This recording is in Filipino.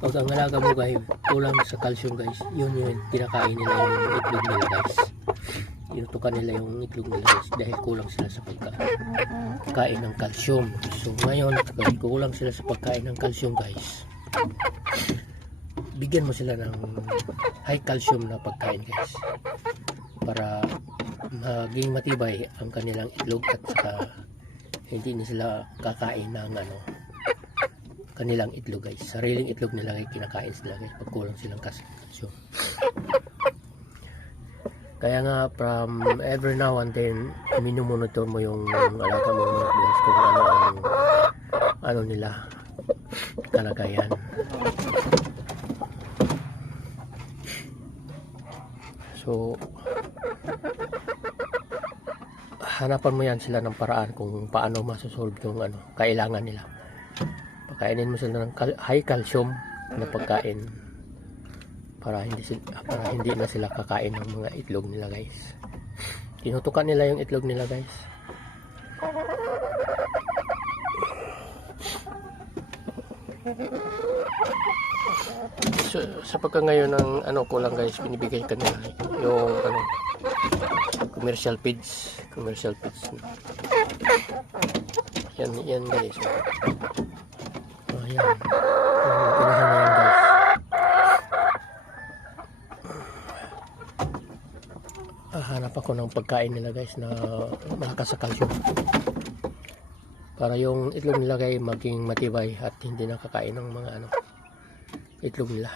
Pag ang alaga mo guys kulang sa calcium guys, yun yung kinakain nila yung itlog nila guys. Tinutukan nila yung itlog nila guys dahil kulang sila sa pagkain ng calcium. So ngayon guys, kulang sila sa pagkain ng calcium guys, bigyan mo sila ng high calcium na pagkain guys para maging matibay ang kanilang itlog at saka hindi na sila kakain ng kanilang itlog guys. Sariling itlog nila ay kinakain sila guys pag kulang silang calcium. Kaya nga from every now and then minumonitor mo yung alaga mo guys kung ano ang nila kalagayan. So hanapan mo yan sila ng paraan kung paano masosolve yung kailangan nila. Pakainin mo sila ng high calcium na pagkain para hindi na sila kakain ng mga itlog nila guys. Tinutukan nila yung itlog nila guys. So, sa pagka ngayon ng kulang guys, binibigay ka nila yung commercial feeds. Yan guys. Ayan. Unahan na yan guys. Hanap ako ng pagkain nila guys na malakas sa calcium para yung itlog nila guys maging matibay at hindi nakakain ng mga itlog nila.